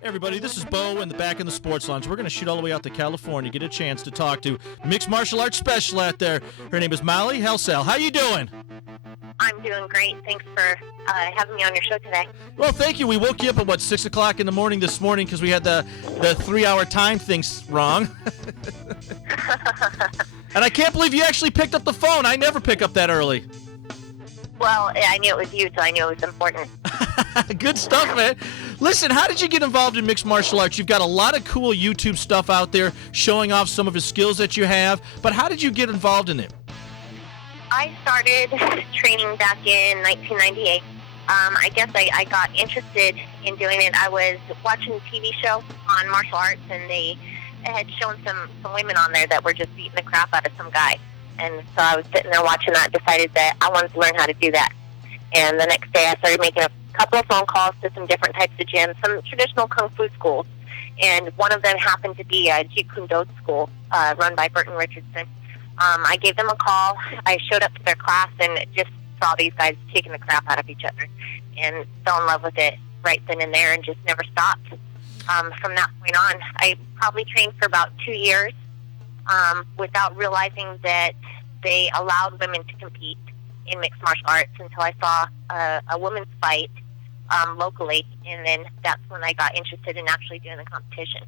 Hey everybody, this is Bo in the back in the sports lounge. We're going to shoot all the way out to California, get a chance to talk to mixed martial arts special out there. Her name is Molly Helsel. How you doing? I'm doing great. Thanks for having me on your show today. Well, thank you. We woke you up at, 6 o'clock in the morning this morning because we had the 3-hour time things wrong. And I can't believe you actually picked up the phone. I never pick up that early. Well, I knew it was you, so I knew it was important. Good stuff, man. Listen, how did you get involved in mixed martial arts? You've got a lot of cool YouTube stuff out there showing off some of the skills that you have, but how did you get involved in it? I started training back in 1998. I guess I got interested in doing it. I was watching a TV show on martial arts, and they had shown some women on there that were just beating the crap out of some guy. And so I was sitting there watching that, decided that I wanted to learn how to do that. And the next day I started making a couple of phone calls to some different types of gyms, some traditional Kung Fu schools. And one of them happened to be a Jeet Kune Do school run by Burton Richardson. I gave them a call. I showed up to their class and just saw these guys kicking the crap out of each other and fell in love with it right then and there and just never stopped. From that point on, I probably trained for about 2 years without realizing that they allowed women to compete in mixed martial arts until I saw a women's fight locally, and then that's when I got interested in actually doing the competition.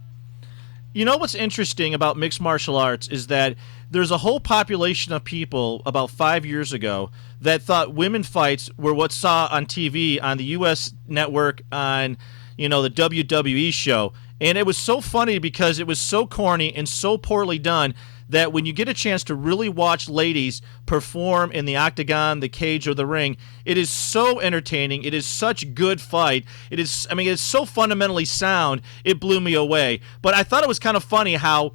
You know what's interesting about mixed martial arts is that there's a whole population of people about 5 years ago that thought women fights were what saw on TV on the U.S. network on, the WWE show. And it was so funny because it was so corny and so poorly done that when you get a chance to really watch ladies perform in the octagon, the cage, or the ring, it is so entertaining. It is such good fight. It's so fundamentally sound. It blew me away. But I thought it was kind of funny how,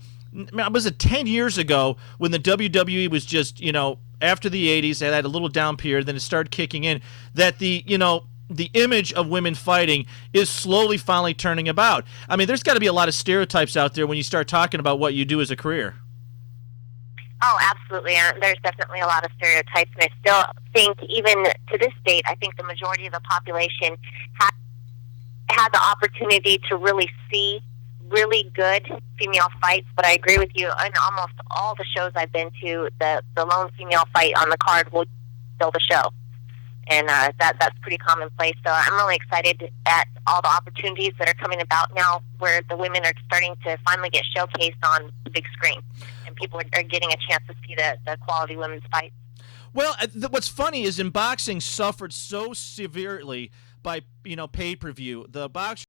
was it 10 years ago when the WWE was just, after the 80s, they had a little down period, then it started kicking in, that the image of women fighting is slowly finally turning about. I mean, there's got to be a lot of stereotypes out there when you start talking about what you do as a career. Oh, absolutely. There's definitely a lot of stereotypes, and I still think, even to this date, I think the majority of the population had the opportunity to really see really good female fights. But I agree with you. In almost all the shows I've been to, the lone female fight on the card will kill the show. And that's pretty commonplace. So I'm really excited at all the opportunities that are coming about now where the women are starting to finally get showcased on the big screen. And people are getting a chance to see the quality women's fights. Well, what's funny is in boxing suffered so severely by, pay-per-view. The boxers